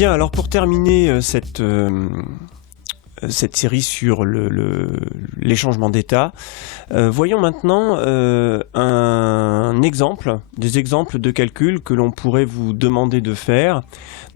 Bien, alors pour terminer cette série sur les changements d'état, voyons maintenant des exemples de calculs que l'on pourrait vous demander de faire,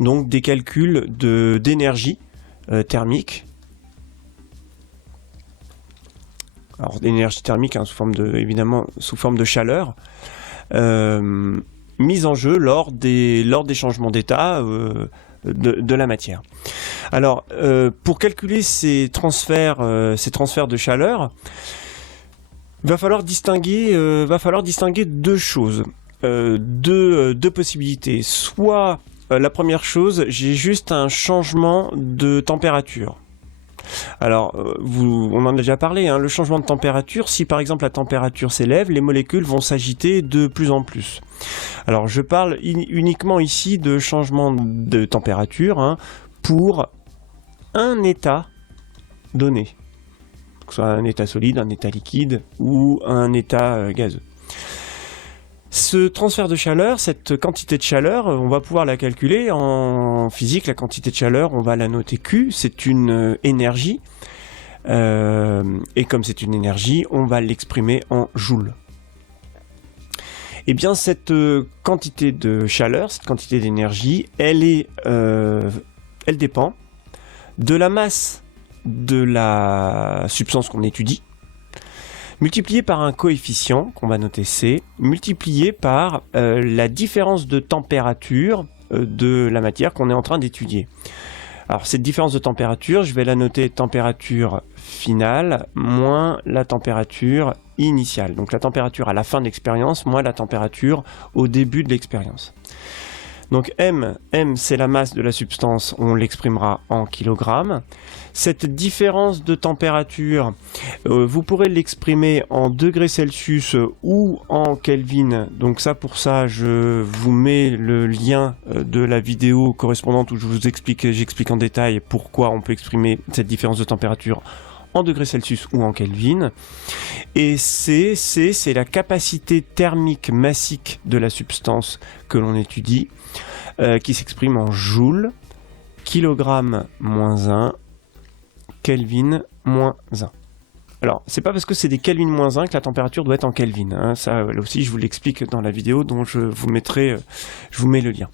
donc des calculs d'énergie thermique. Alors d'énergie thermique sous forme de chaleur, mise en jeu lors des changements d'état de la matière. Alors, pour calculer ces transferts de chaleur, va falloir distinguer deux choses, deux possibilités. Soit la première chose, j'ai juste un changement de température. Alors, on en a déjà parlé, le changement de température, si par exemple la température s'élève, les molécules vont s'agiter de plus en plus. Alors, je parle uniquement ici de changement de température pour un état donné, que ce soit un état solide, un état liquide ou un état gazeux. Ce transfert de chaleur, cette quantité de chaleur, on va pouvoir la calculer en physique. La quantité de chaleur, on va la noter Q, c'est une énergie. Et comme c'est une énergie, on va l'exprimer en joules. Eh bien, cette quantité de chaleur, cette quantité d'énergie, elle dépend de la masse de la substance qu'on étudie, multiplié par un coefficient qu'on va noter C, multiplié par la différence de température de la matière qu'on est en train d'étudier. Alors cette différence de température, je vais la noter température finale moins la température initiale. Donc la température à la fin de l'expérience moins la température au début de l'expérience. Donc M c'est la masse de la substance, on l'exprimera en kilogrammes. Cette différence de température, vous pourrez l'exprimer en degrés Celsius ou en Kelvin. Donc pour ça, je vous mets le lien de la vidéo correspondante où j'explique en détail pourquoi on peut exprimer cette différence de température en degrés Celsius ou en Kelvin. Et C, c'est la capacité thermique massique de la substance que l'on étudie, qui s'exprime en joules, kilogramme moins 1, Kelvin moins 1. Alors, c'est pas parce que c'est des Kelvin moins 1 que la température doit être en Kelvin. Ça, là aussi, je vous l'explique dans la vidéo dont je vous mets le lien.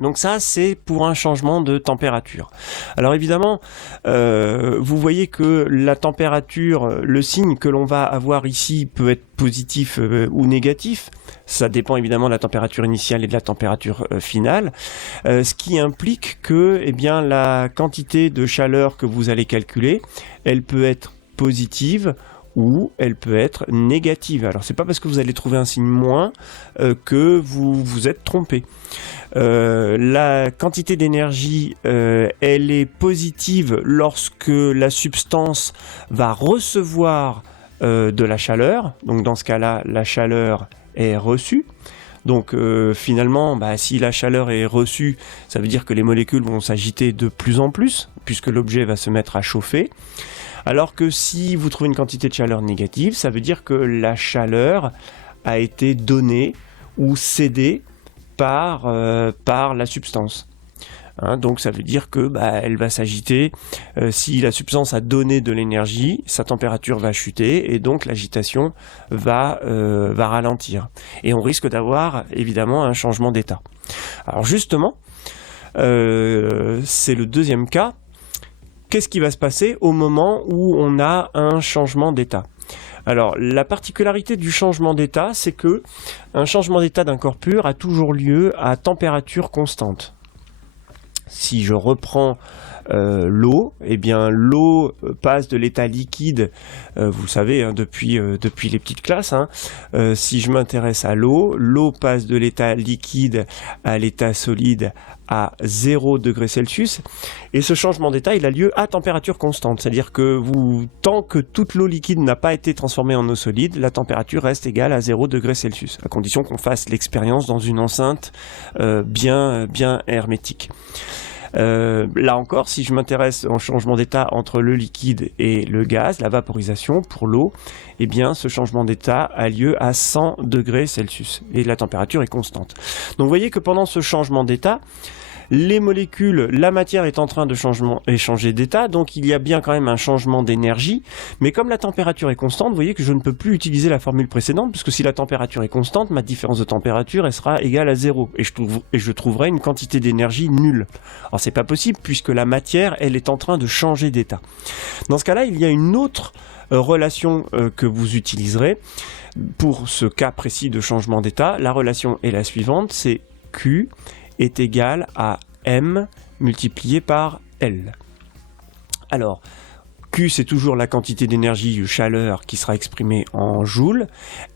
Donc ça, c'est pour un changement de température. Alors évidemment, vous voyez que la température, le signe que l'on va avoir ici peut être positif ou négatif. Ça dépend évidemment de la température initiale et de la température finale. Ce qui implique que la quantité de chaleur que vous allez calculer, elle peut être positive ou elle peut être négative. Alors c'est pas parce que vous allez trouver un signe moins que vous vous êtes trompé. La quantité d'énergie, elle est positive lorsque la substance va recevoir de la chaleur. Donc dans ce cas-là, la chaleur est reçue. Donc finalement, si la chaleur est reçue, ça veut dire que les molécules vont s'agiter de plus en plus, puisque l'objet va se mettre à chauffer. Alors que si vous trouvez une quantité de chaleur négative, ça veut dire que la chaleur a été donnée ou cédée par la substance. Donc ça veut dire que elle va s'agiter. Si la substance a donné de l'énergie, sa température va chuter et donc l'agitation va ralentir. Et on risque d'avoir évidemment un changement d'état. Alors justement, c'est le deuxième cas. Qu'est-ce qui va se passer au moment où on a un changement d'état ? Alors, la particularité du changement d'état, c'est que un changement d'état d'un corps pur a toujours lieu à température constante. Si je reprends l'eau, l'eau passe de l'état liquide, vous le savez depuis les petites classes. Si je m'intéresse à l'eau, l'eau passe de l'état liquide à l'état solide à 0 degrés Celsius. Et ce changement d'état, il a lieu à température constante. C'est-à-dire que tant que toute l'eau liquide n'a pas été transformée en eau solide, la température reste égale à 0 degrés Celsius, à condition qu'on fasse l'expérience dans une enceinte bien hermétique. Là encore, si je m'intéresse au changement d'état entre le liquide et le gaz, la vaporisation pour l'eau, ce changement d'état a lieu à 100 degrés Celsius et la température est constante. Donc vous voyez que pendant ce changement d'état, les molécules, la matière est en train de changer d'état, donc il y a bien quand même un changement d'énergie, mais comme la température est constante, vous voyez que je ne peux plus utiliser la formule précédente, puisque si la température est constante, ma différence de température elle sera égale à 0, et je trouverai une quantité d'énergie nulle. Alors c'est pas possible, puisque la matière, elle est en train de changer d'état. Dans ce cas-là, il y a une autre relation que vous utiliserez pour ce cas précis de changement d'état. La relation est la suivante, c'est Q est égal à M multiplié par L. Alors, Q, c'est toujours la quantité d'énergie, chaleur, qui sera exprimée en joules.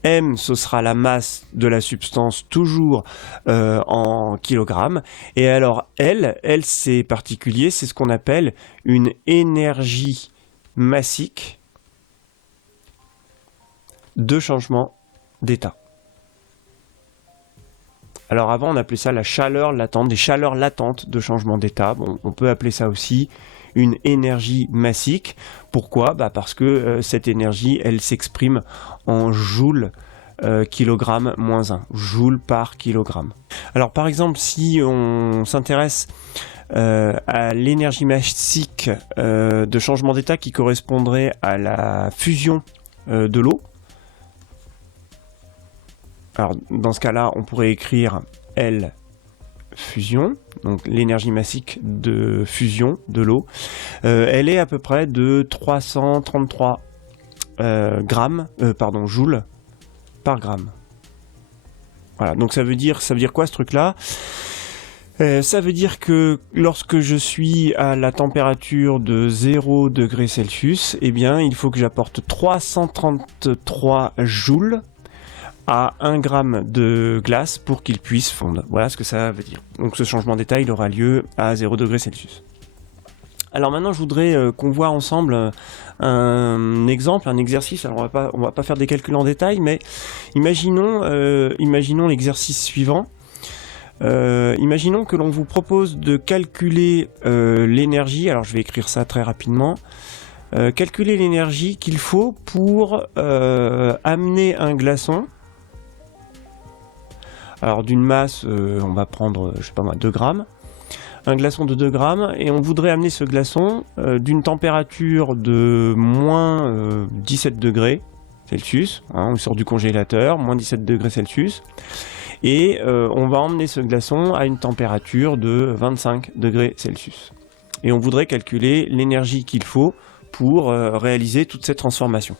M, ce sera la masse de la substance, toujours en kilogrammes. Et alors, L, c'est particulier, c'est ce qu'on appelle une énergie massique de changement d'état. Alors avant, on appelait ça la chaleur latente, des chaleurs latentes de changement d'état. Bon, on peut appeler ça aussi une énergie massique. Pourquoi ? Parce que cette énergie, elle s'exprime en joules kilogramme moins 1, joules par kilogramme. Alors par exemple, si on s'intéresse à l'énergie massique de changement d'état qui correspondrait à la fusion de l'eau, alors dans ce cas-là, on pourrait écrire L fusion, donc l'énergie massique de fusion de l'eau, elle est à peu près de 333 joules par gramme. Voilà, donc ça veut dire quoi ce truc-là ? Ça veut dire que lorsque je suis à la température de 0 degrés Celsius, eh bien, il faut que j'apporte 333 joules à 1 gramme de glace pour qu'il puisse fondre. Voilà ce que ça veut dire. Donc ce changement d'état, il aura lieu à 0 degrés Celsius. Alors maintenant, je voudrais qu'on voit ensemble un exemple, un exercice. Alors on va pas faire des calculs en détail, mais imaginons l'exercice suivant. Imaginons que l'on vous propose de calculer l'énergie. Alors je vais écrire ça très rapidement. Calculer l'énergie qu'il faut pour amener un glaçon. Alors d'une masse, on va prendre, 2 grammes. Un glaçon de 2 grammes, et on voudrait amener ce glaçon d'une température de moins 17 degrés Celsius. On sort du congélateur, moins 17 degrés Celsius. Et on va emmener ce glaçon à une température de 25 degrés Celsius. Et on voudrait calculer l'énergie qu'il faut pour réaliser toute cette transformation.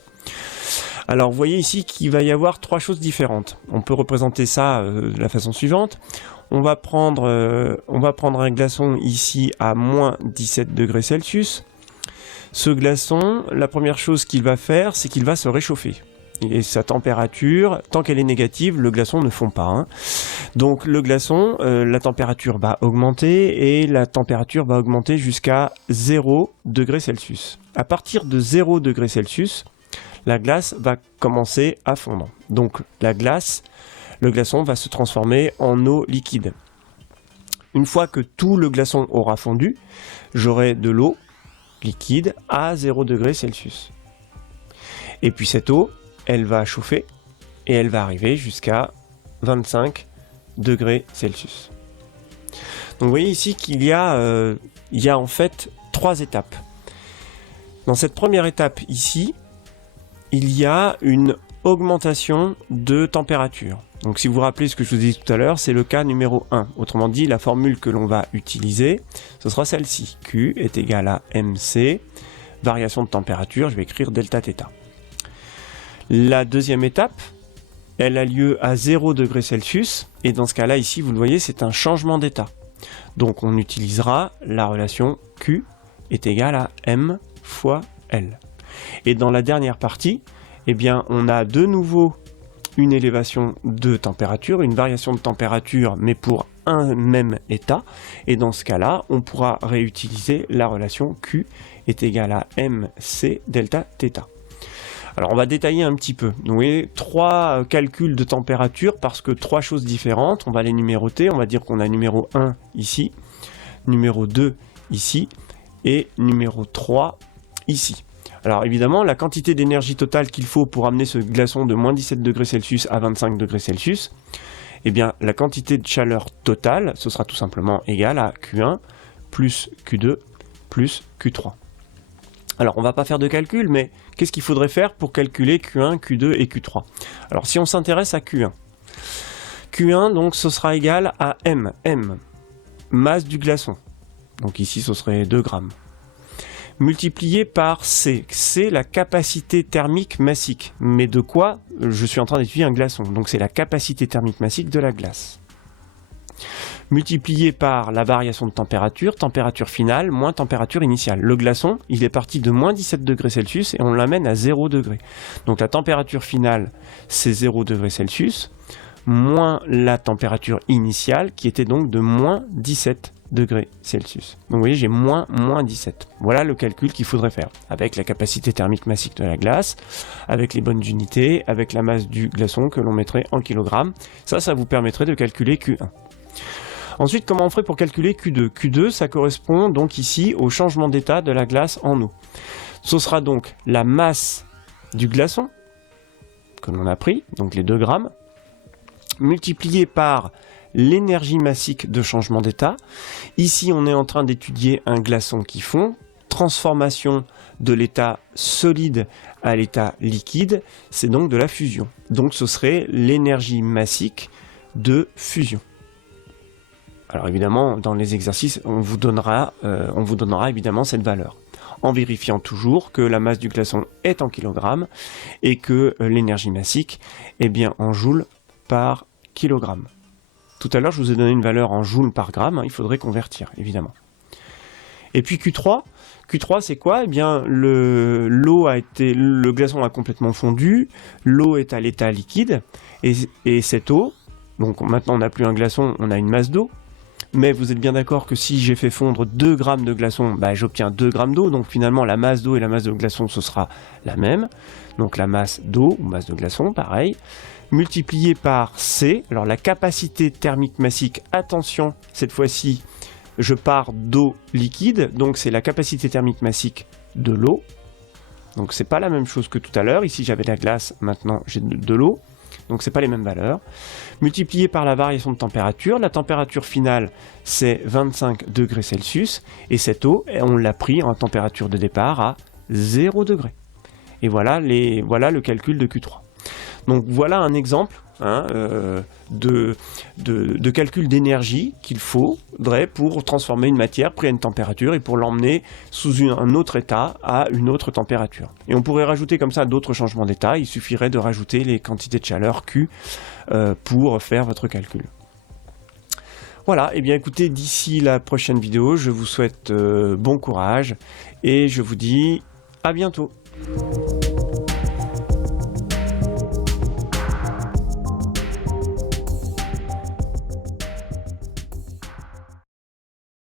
Alors vous voyez ici qu'il va y avoir 3 choses différentes. On peut représenter ça de la façon suivante. On va prendre un glaçon ici à moins 17 degrés Celsius. Ce glaçon, la première chose qu'il va faire, c'est qu'il va se réchauffer. Et sa température, tant qu'elle est négative, le glaçon ne fond pas. Donc le glaçon, la température va augmenter, et la température va augmenter jusqu'à 0 degrés Celsius. À partir de 0 degrés Celsius, la glace va commencer à fondre. Donc le glaçon va se transformer en eau liquide. Une fois que tout le glaçon aura fondu, j'aurai de l'eau liquide à 0 degrés Celsius. Et puis cette eau, elle va chauffer et elle va arriver jusqu'à 25 degrés Celsius. Donc vous voyez ici qu'il y a en fait 3 étapes. Dans cette première étape ici, il y a une augmentation de température. Donc si vous vous rappelez ce que je vous ai dit tout à l'heure, c'est le cas numéro 1. Autrement dit, la formule que l'on va utiliser, ce sera celle-ci. Q est égal à MC, variation de température, je vais écrire delta θ. La deuxième étape, elle a lieu à 0 degrés Celsius, et dans ce cas-là, ici, vous le voyez, c'est un changement d'état. Donc on utilisera la relation Q est égal à M fois L. Et dans la dernière partie, eh bien, on a de nouveau une élévation de température, une variation de température, mais pour un même état. Et dans ce cas-là, on pourra réutiliser la relation Q est égal à MC delta θ. Alors on va détailler un petit peu. Donc, vous voyez, 3 calculs de température parce que 3 choses différentes. On va les numéroter. On va dire qu'on a numéro 1 ici, numéro 2 ici et numéro 3 ici. Alors évidemment, la quantité d'énergie totale qu'il faut pour amener ce glaçon de moins 17 degrés Celsius à 25 degrés Celsius, eh bien la quantité de chaleur totale, ce sera tout simplement égal à Q1 plus Q2 plus Q3. Alors on va pas faire de calcul, mais qu'est-ce qu'il faudrait faire pour calculer Q1, Q2 et Q3? Alors si on s'intéresse à Q1, Q1 donc ce sera égal à M, masse du glaçon, donc ici ce serait 2 grammes, multiplié par C, la capacité thermique massique. Mais de quoi? Je suis en train d'étudier un glaçon, donc c'est la capacité thermique massique de la glace. Multiplié par la variation de température, température finale moins température initiale. Le glaçon, il est parti de moins 17 degrés Celsius et on l'amène à 0 degré. Donc la température finale, c'est 0 degrés Celsius, moins la température initiale, qui était donc de moins 17 degrés Celsius. Donc vous voyez, j'ai moins 17. Voilà le calcul qu'il faudrait faire, avec la capacité thermique massique de la glace, avec les bonnes unités, avec la masse du glaçon que l'on mettrait en kilogrammes. Ça vous permettrait de calculer Q1. Ensuite, comment on ferait pour calculer Q2? Q2, ça correspond donc ici au changement d'état de la glace en eau. Ce sera donc la masse du glaçon, que l'on a pris, donc les 2 grammes, multiplié par l'énergie massique de changement d'état. Ici, on est en train d'étudier un glaçon qui fond, transformation de l'état solide à l'état liquide, c'est donc de la fusion. Donc ce serait l'énergie massique de fusion. Alors évidemment, dans les exercices, on vous donnera évidemment cette valeur, en vérifiant toujours que la masse du glaçon est en kilogrammes et que l'énergie massique est bien en joules par kilogramme. Tout à l'heure, je vous ai donné une valeur en joules par gramme, il faudrait convertir, évidemment. Et puis Q3, c'est quoi? Eh bien, le glaçon a complètement fondu, l'eau est à l'état liquide, et cette eau, donc maintenant on n'a plus un glaçon, on a une masse d'eau, mais vous êtes bien d'accord que si j'ai fait fondre 2 grammes de glaçon, j'obtiens 2 grammes d'eau, donc finalement la masse d'eau et la masse de glaçon, ce sera la même, donc la masse d'eau, ou masse de glaçon, pareil, multiplié par C, alors la capacité thermique massique, attention, cette fois-ci, je pars d'eau liquide, donc c'est la capacité thermique massique de l'eau, donc c'est pas la même chose que tout à l'heure, ici j'avais la glace, maintenant j'ai de l'eau, donc c'est pas les mêmes valeurs, multiplié par la variation de température, la température finale c'est 25 degrés Celsius, et cette eau, on l'a pris en température de départ à 0 degré. Et voilà le calcul de Q3. Donc voilà un exemple de calcul d'énergie qu'il faudrait pour transformer une matière pris à une température et pour l'emmener sous un autre état à une autre température. Et on pourrait rajouter comme ça d'autres changements d'état, il suffirait de rajouter les quantités de chaleur Q pour faire votre calcul. Voilà, et bien écoutez, d'ici la prochaine vidéo, je vous souhaite bon courage et je vous dis à bientôt.